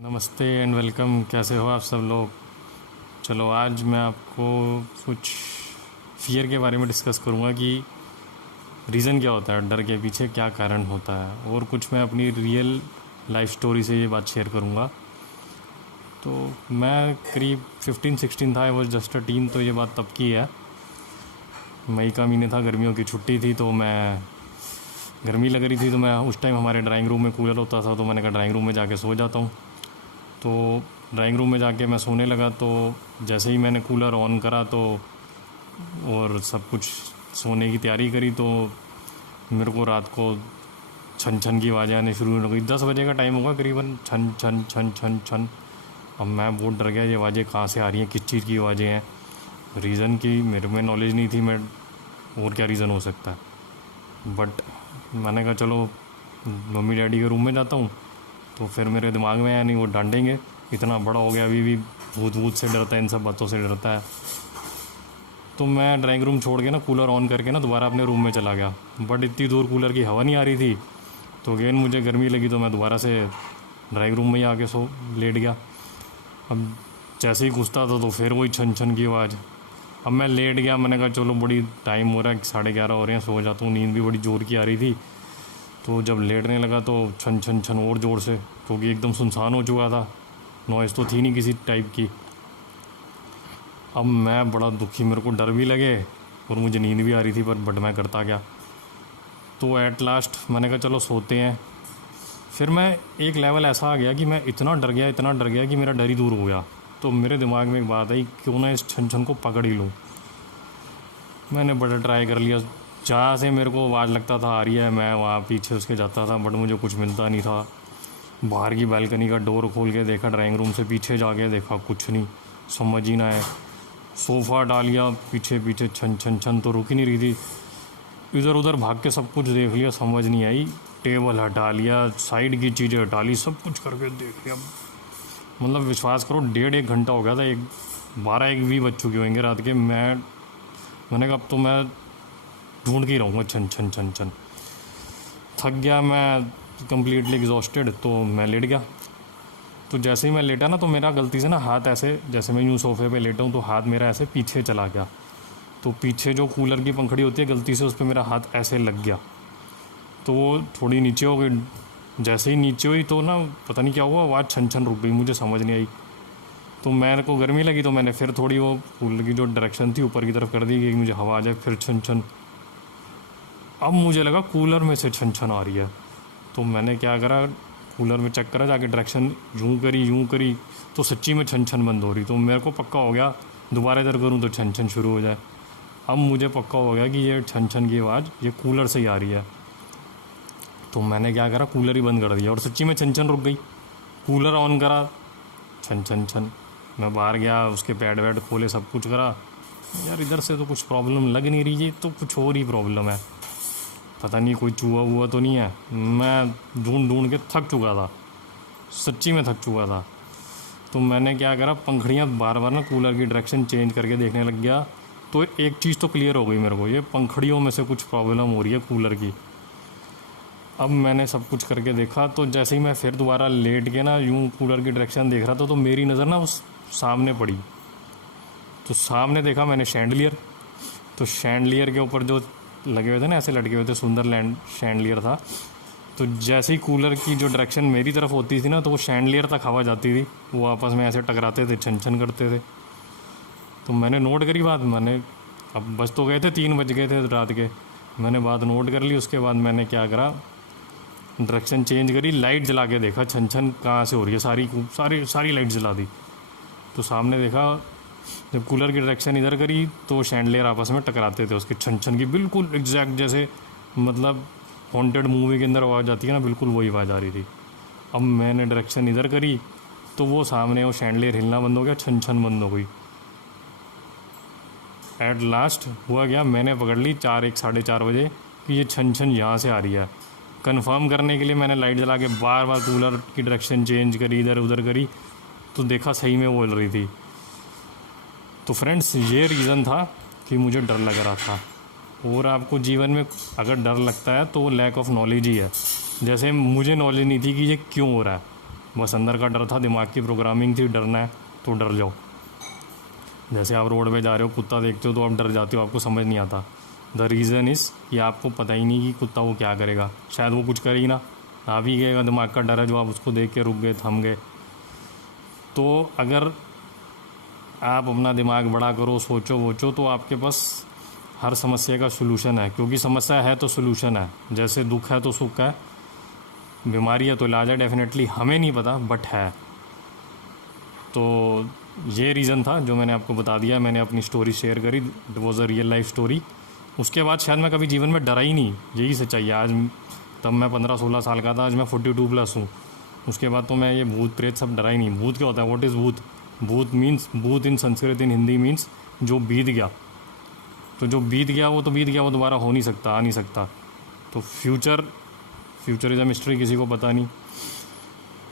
नमस्ते and welcome. कैसे हो आप सब लोग। चलो आज मैं आपको कुछ फियर के बारे में डिस्कस करूँगा कि रीज़न क्या होता है, डर के पीछे क्या कारण होता है, और कुछ मैं अपनी रियल लाइफ स्टोरी से ये बात शेयर करूँगा। तो मैं करीब 15-16 था, I was just a tin. तो ये बात तब की है, मई का महीने था, गर्मियों की छुट्टी थी। तो मैं गर्मी लग रही थी, तो मैं उस टाइम हमारे ड्राइंग रूम में कूलर होता था, तो मैंने कहा ड्राइंग रूम में जाके सो जाता हूँ। तो ड्राइंग रूम में जाके मैं सोने लगा। तो जैसे ही मैंने कूलर ऑन करा तो और सब कुछ सोने की तैयारी करी, तो मेरे को रात को छन छन की आवाज़ें आने शुरू हो गई। 10 बजे का टाइम होगा करीबन, छन छन छन छन छन। अब मैं बहुत डर गया, ये आवाज़ें कहाँ से आ रही हैं, किस चीज़ की आवाज़ें हैं। रीज़न की मेरे में नॉलेज नहीं थी, मैं और क्या रीज़न हो सकता है। बट मैंने कहा चलो मम्मी डैडी के रूम में जाता हूँ। तो फिर मेरे दिमाग में आया नहीं, वो डांटेंगे, इतना बड़ा हो गया अभी भी भूत भूत से डरता है, इन सब बातों से डरता है। तो मैं ड्राइंग रूम छोड़ के ना, कूलर ऑन करके ना, दोबारा अपने रूम में चला गया। बट इतनी दूर कूलर की हवा नहीं आ रही थी, तो अगेन मुझे गर्मी लगी, तो मैं दोबारा से ड्राइंग रूम में ही आके सो लेट गया। अब जैसे ही घुसता था तो फिर वही छन छन की आवाज़। अब मैं लेट गया, मैंने कहा चलो बड़ी टाइम हो रहा है, 11:30 हो रहे हैं, सो जाता हूँ। नींद भी बड़ी ज़ोर की आ रही थी। तो जब लेटने लगा तो छन छन छन और ज़ोर से, क्योंकि एकदम सुनसान हो चुका था, नॉइज़ तो थी नहीं किसी टाइप की। अब मैं बड़ा दुखी, मेरे को डर भी लगे और मुझे नींद भी आ रही थी, पर बट मैं करता क्या। तो एट लास्ट मैंने कहा चलो सोते हैं। फिर मैं एक लेवल ऐसा आ गया कि मैं इतना डर गया, इतना डर गया कि मेरा डर ही दूर हो गया। तो मेरे दिमाग में एक बात आई, क्यों ना इस छन छन को पकड़ ही लूँ। मैंने बड़ा ट्राई कर लिया, जहाँ से मेरे को आवाज़ लगता था आ रही है, मैं वहाँ पीछे उसके जाता था, बट मुझे कुछ मिलता नहीं था। बाहर की बालकनी का डोर खोल के देखा, ड्राइंग रूम से पीछे जाके देखा, कुछ नहीं, समझ ही ना है। सोफ़ा डालिया पीछे पीछे, छन छन छन तो रुक ही नहीं रही थी। इधर उधर भाग के सब कुछ देख लिया, समझ नहीं आई। टेबल हटा लिया, साइड की चीज़ें हटा ली, सब कुछ करके देख लिया। मतलब विश्वास करो, 1.5 घंटा हो गया था, 12-1 भी बज चुके होंगे रात के। मैंने कहा अब तो मैं ढूंढ के ही रहूँगा छन छन छन छन। थक गया मैं, कम्प्लीटली एग्जॉस्टेड, तो मैं लेट गया। तो जैसे ही मैं लेटा ना, तो मेरा गलती से ना हाथ ऐसे, जैसे मैं यूँ सोफ़े पे लेटा हूँ, तो हाथ मेरा ऐसे पीछे चला गया। तो पीछे जो कूलर की पंखड़ी होती है, गलती से उस पर मेरा हाथ ऐसे लग गया। तो वो थोड़ी नीचे हो गई। जैसे ही नीचे हुई तो ना पता नहीं क्या हुआ, आवाज़ छन छन रुक गई, मुझे समझ नहीं आई। तो मेरे को गर्मी लगी, तो मैंने फिर थोड़ी वो कूलर की जो डायरेक्शन थी ऊपर की तरफ कर दी कि मुझे हवा आ जाए। फिर छन छन, अब मुझे लगा कूलर में से छन छन आ रही है। तो मैंने क्या करा, कूलर में चेक करा, जाके डायरेक्शन यूँ करी, तो सच्ची में छन छन बंद हो रही। तो मेरे को पक्का हो गया, दोबारा इधर करूँ तो छन छन शुरू हो जाए। अब मुझे पक्का हो गया कि ये छन छन की आवाज़ ये कूलर से ही आ रही है। तो मैंने क्या करा, कूलर ही बंद कर दिया, और सच्ची में छन छन रुक गई। कूलर ऑन करा, छन छन छन। मैं बाहर गया, उसके पैड वैड खोले, सब कुछ करा। यार इधर से तो कुछ प्रॉब्लम लग नहीं रही है, तो कुछ और ही प्रॉब्लम है, पता नहीं कोई चूहा हुआ तो नहीं है। मैं ढूंढ ढूंढ के थक चुका था, सच्ची में थक चुका था। तो मैंने क्या करा, पंखड़ियाँ बार बार ना कूलर की डायरेक्शन चेंज करके देखने लग गया। तो एक चीज़ तो क्लियर हो गई मेरे को, ये पंखड़ियों में से कुछ प्रॉब्लम हो रही है कूलर की। अब मैंने सब कुछ करके देखा, तो जैसे ही मैं फिर दोबारा लेट के ना यूँ कूलर की डायरेक्शन देख रहा था, तो मेरी नज़र ना उस सामने पड़ी। तो सामने देखा मैंने शैंडलियर। तो शैंडलियर के ऊपर जो लगे हुए थे ना, ऐसे लटके हुए थे, सुंदरलैंड शैंडलियर था। तो जैसे ही कूलर की जो डायरेक्शन मेरी तरफ होती थी ना, तो वो शैंडलियर तक हवा जाती थी, वो आपस में ऐसे टकराते थे, छन छन करते थे। तो मैंने नोट करी बात, मैंने, अब बज तो गए थे, 3 बज गए थे रात के। मैंने बात नोट कर ली। उसके बाद मैंने क्या करा, डायरेक्शन चेंज करी, लाइट जला के देखा छन छन कहाँ से हो रही है, सारी लाइट जला दी। तो सामने देखा, जब कूलर की डायरेक्शन इधर करी तो शैंडलियर आपस में टकराते थे उसके, छन छन की बिल्कुल एग्जैक्ट, जैसे मतलब हॉन्टेड मूवी के अंदर आवाज़ आती है ना, बिल्कुल वही आवाज़ आ रही थी। अब मैंने डायरेक्शन इधर करी, तो वो सामने वो शैंडलियर हिलना बंद हो गया, छन छन बंद हो गई। एट लास्ट हुआ क्या, मैंने पकड़ ली 4-4 बजे कि ये छन छन यहाँ से आ रही है। कंफर्म करने के लिए मैंने लाइट जला के बार बार कूलर की डायरेक्शन चेंज करी, इधर उधर करी, तो देखा सही में बोल रही थी। तो फ्रेंड्स, ये रीज़न था कि मुझे डर लग रहा था। और आपको जीवन में अगर डर लगता है तो वो लैक ऑफ नॉलेज ही है। जैसे मुझे नॉलेज नहीं थी कि ये क्यों हो रहा है, बस अंदर का डर था, दिमाग की प्रोग्रामिंग थी, डरना है तो डर जाओ। जैसे आप रोड पे जा रहे हो, कुत्ता देखते हो तो आप डर जाते हो, आपको समझ नहीं आता। द रीज़न इज़ कि आपको पता ही नहीं कि कुत्ता वो क्या करेगा, शायद वो कुछ करे ही ना, आप ही गएगा, दिमाग का डर है जो आप उसको देख के रुक गए, थम गए। तो अगर आप अपना दिमाग बड़ा करो, सोचो वोचो, तो आपके पास हर समस्या का सोल्यूशन है, क्योंकि समस्या है तो सोल्यूशन है। जैसे दुख है तो सुख है, बीमारी है तो इलाज है, डेफिनेटली हमें नहीं पता बट है। तो ये रीज़न था जो मैंने आपको बता दिया, मैंने अपनी स्टोरी शेयर करी, it was a real life story. उसके बाद शायद मैं कभी जीवन में डरा ही नहीं, यही सच्चाई है। आज तब मैं 15-16 साल का था, आज मैं 42 प्लस हूँ। उसके बाद तो मैं ये भूत प्रेत सब डरा ही नहीं। भूत क्या होता है, व्हाट इज़ भूत? भूत मीन्स, भूत इन संस्कृत इन हिंदी मीन्स जो बीत गया। तो जो बीत गया वो तो बीत गया, वो दोबारा हो नहीं सकता, आ नहीं सकता। तो फ्यूचर इज़ अ मिस्ट्री, किसी को पता नहीं।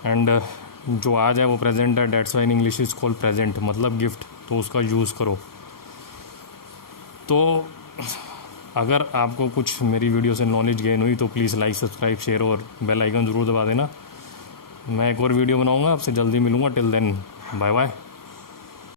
एंड जो आज है वो प्रेजेंट है, that's why in English is called present, मतलब गिफ्ट। तो उसका यूज़ करो। तो अगर आपको कुछ मेरी वीडियो से नॉलेज गेन हुई तो प्लीज़ लाइक, सब्सक्राइब, शेयर और बेल आइकन ज़रूर दबा देना। मैं एक और वीडियो बनाऊंगा, आपसे जल्दी मिलूँगा। Till then bye bye.